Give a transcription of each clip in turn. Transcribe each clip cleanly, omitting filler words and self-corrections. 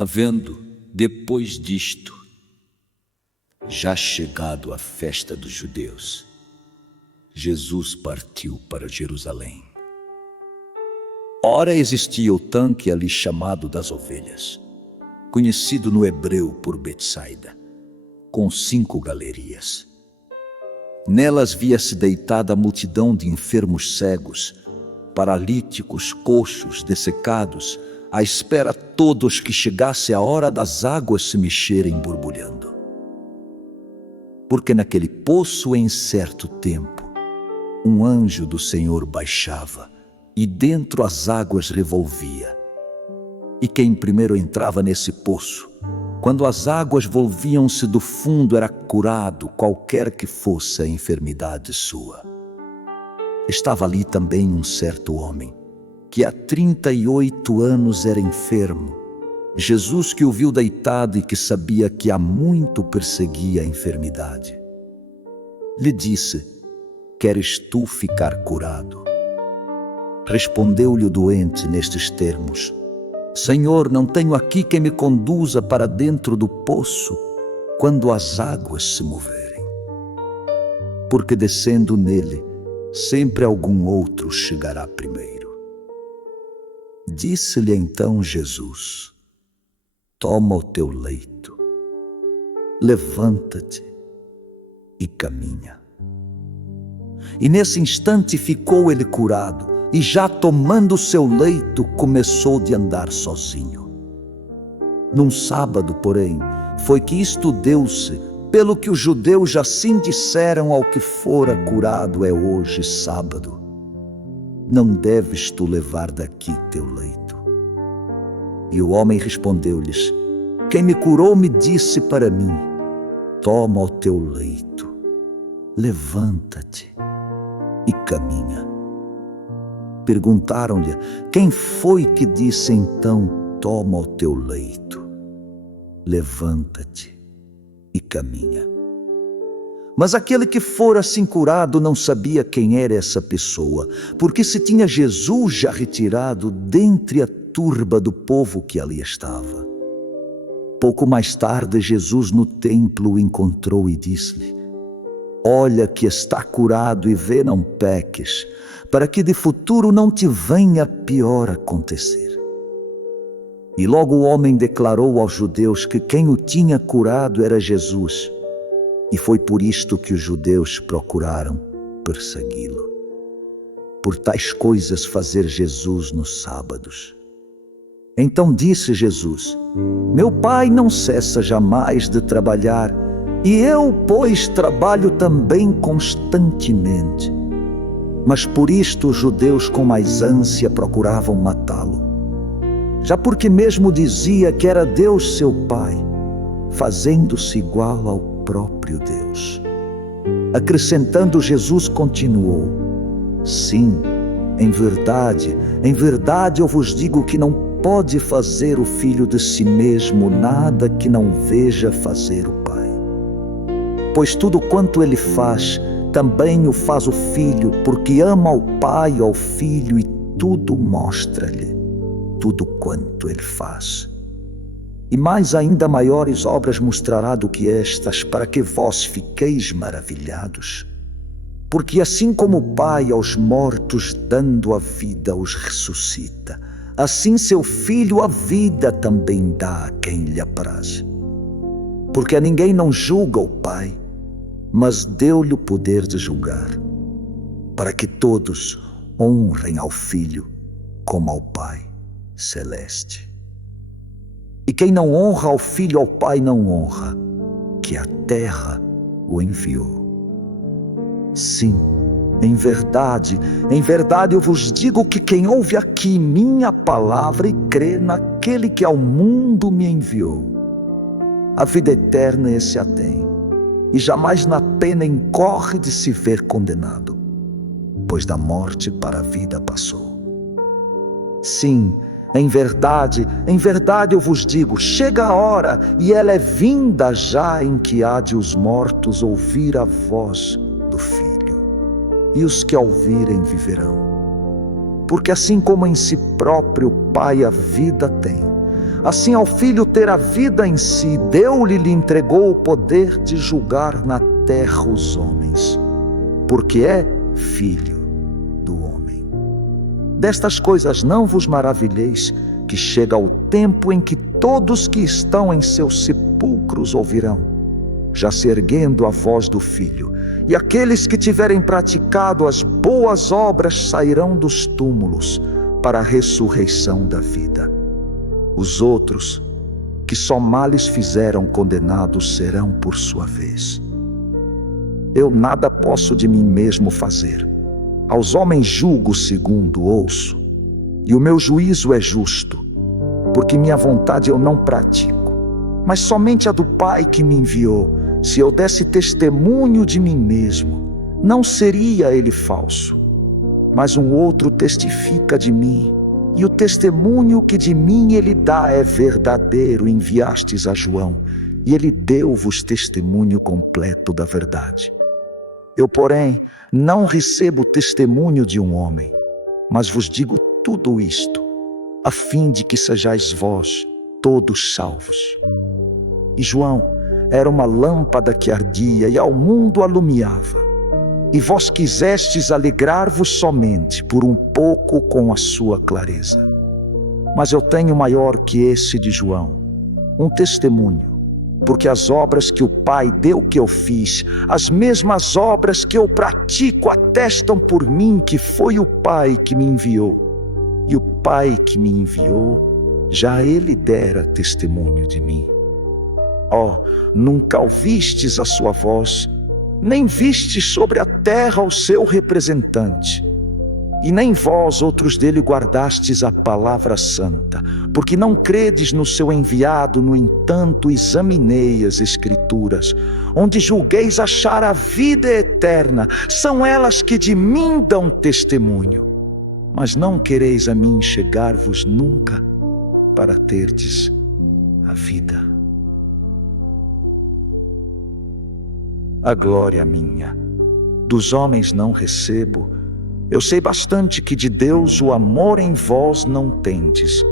Havendo, depois disto, já chegado a festa dos judeus, Jesus partiu para Jerusalém. Ora existia o tanque ali chamado das ovelhas, conhecido no hebreu por Betsaida, com 5 galerias. Nelas via-se deitada a multidão de enfermos cegos, paralíticos, coxos, dessecados, à espera todos que chegasse a hora das águas se mexerem borbulhando. Porque naquele poço, em certo tempo, um anjo do Senhor baixava e dentro as águas revolvia. E quem primeiro entrava nesse poço, quando as águas volviam-se do fundo, era curado, qualquer que fosse a enfermidade sua. Estava ali também um certo homem, que há 38 anos era enfermo. Jesus, que o viu deitado e que sabia que há muito perseguia a enfermidade, lhe disse: queres tu ficar curado? Respondeu-lhe o doente nestes termos: Senhor, não tenho aqui quem me conduza para dentro do poço quando as águas se moverem. Porque descendo nele, sempre algum outro chegará primeiro. Disse-lhe então Jesus: toma o teu leito, levanta-te e caminha. E nesse instante ficou ele curado, e já tomando o seu leito, começou de andar sozinho. Num sábado, porém, foi que isto deu-se, pelo que os judeus já assim disseram ao que fora curado: é hoje sábado, não deves tu levar daqui teu leito. E o homem respondeu-lhes: quem me curou me disse para mim: toma o teu leito, levanta-te e caminha. Perguntaram-lhe: quem foi que disse então: toma o teu leito, levanta-te e caminha? Mas aquele que fora assim curado não sabia quem era essa pessoa, porque se tinha Jesus já retirado dentre a turba do povo que ali estava. Pouco mais tarde, Jesus no templo o encontrou e disse-lhe: olha que está curado e vê, não peques, para que de futuro não te venha pior acontecer. E logo o homem declarou aos judeus que quem o tinha curado era Jesus, e foi por isto que os judeus procuraram persegui-lo. Por tais coisas fazer Jesus nos sábados. Então disse Jesus: meu Pai não cessa jamais de trabalhar, e eu, pois, trabalho também constantemente. Mas por isto os judeus com mais ânsia procuravam matá-lo, já porque mesmo dizia que era Deus seu Pai, fazendo-se igual ao próprio Deus. Acrescentando, Jesus continuou: sim, em verdade eu vos digo que não pode fazer o Filho de si mesmo nada que não veja fazer o Pai. Pois tudo quanto ele faz, também o faz o Filho, porque ama ao Pai e ao Filho, e tudo mostra-lhe, tudo quanto ele faz. E mais ainda maiores obras mostrará do que estas, para que vós fiqueis maravilhados. Porque assim como o Pai aos mortos dando a vida os ressuscita, assim seu Filho a vida também dá a quem lhe apraz. Porque a ninguém não julga o Pai, mas deu-lhe o poder de julgar, para que todos honrem ao Filho como ao Pai celeste. E quem não honra ao Filho, ao Pai não honra, que a terra o enviou. Sim, em verdade eu vos digo que quem ouve aqui minha palavra e crê naquele que ao mundo me enviou, a vida eterna esse a tem, e jamais na pena incorre de se ver condenado, pois da morte para a vida passou. Sim, em verdade eu vos digo, chega a hora, e ela é vinda já, em que há de os mortos ouvir a voz do Filho, e os que a ouvirem viverão. Porque assim como em si próprio o Pai a vida tem, assim ao Filho ter a vida em si, deu-lhe entregou o poder de julgar na terra os homens, porque é Filho do homem. Destas coisas não vos maravilheis, que chega o tempo em que todos que estão em seus sepulcros ouvirão, já se erguendo a voz do Filho, e aqueles que tiverem praticado as boas obras sairão dos túmulos para a ressurreição da vida. Os outros, que só males fizeram, condenados serão por sua vez. Eu nada posso de mim mesmo fazer. Aos homens julgo segundo ouço, e o meu juízo é justo, porque minha vontade eu não pratico, mas somente a do Pai que me enviou. Se eu desse testemunho de mim mesmo, não seria ele falso, mas um outro testifica de mim, e o testemunho que de mim ele dá é verdadeiro. Enviastes a João, e ele deu-vos testemunho completo da verdade. Eu, porém, não recebo testemunho de um homem, mas vos digo tudo isto, a fim de que sejais vós todos salvos. E João era uma lâmpada que ardia e ao mundo alumiava. E vós quisestes alegrar-vos somente por um pouco com a sua clareza. Mas eu tenho maior que esse de João, um testemunho, porque as obras que o Pai deu que eu fiz, as mesmas obras que eu pratico, atestam por mim que foi o Pai que me enviou. E o Pai que me enviou, já ele dera testemunho de mim. Nunca ouvistes a sua voz, nem vistes sobre a terra o seu representante, e nem vós, outros dele, guardastes a palavra santa, porque não credes no seu enviado. No entanto, examinei as Escrituras, onde julgueis achar a vida eterna. São elas que de mim dão testemunho. Mas não quereis a mim chegar-vos nunca, para terdes a vida. A glória minha, dos homens não recebo. Eu sei bastante que de Deus o amor em vós não tendes.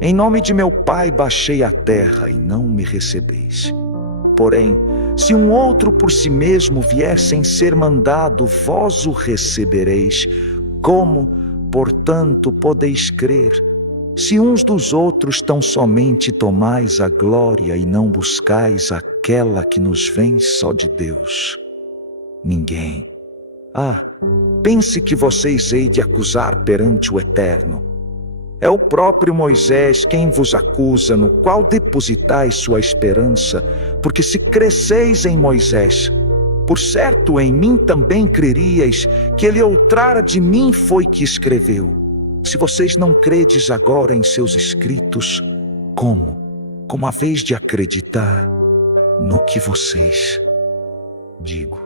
Em nome de meu Pai baixei à terra e não me recebeis. Porém, se um outro por si mesmo vier sem ser mandado, vós o recebereis. Como, portanto, podeis crer, se uns dos outros tão somente tomais a glória e não buscais aquela que nos vem só de Deus? Ninguém. Pense que vocês hei de acusar perante o Eterno. É o próprio Moisés quem vos acusa, no qual depositais sua esperança, porque se cresceis em Moisés, por certo em mim também creríeis, que ele outrara de mim foi que escreveu. Se vocês não credes agora em seus escritos, como haveis de acreditar no que vocês digo?